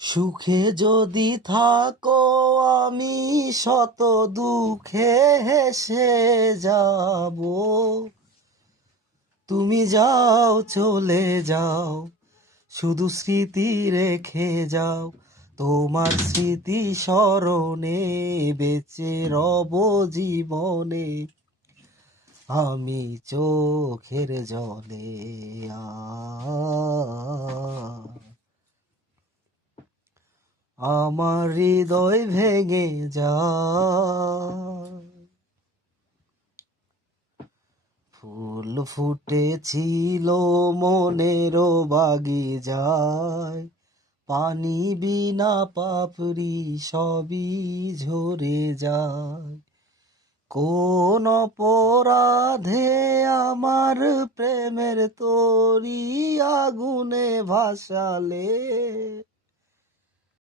সুখে যদি থাকো আমি শত দুঃখে হেসে যাব। তুমি যাও চলে যাও, শুধু স্মৃতি রেখে যাও। তোমার স্মৃতি স্মরণে বেঁচে রব জীবনে আমি চোখের জলে। আমার হৃদয় ভেঙে যায়। ফুল ফুটেছিল মনের বাগিচায়, পানি বিনা পাপড়ি সবই ঝরে যায়। কোন অপরাধে আমার প্রেমের তরি আগুনে ভাসালে,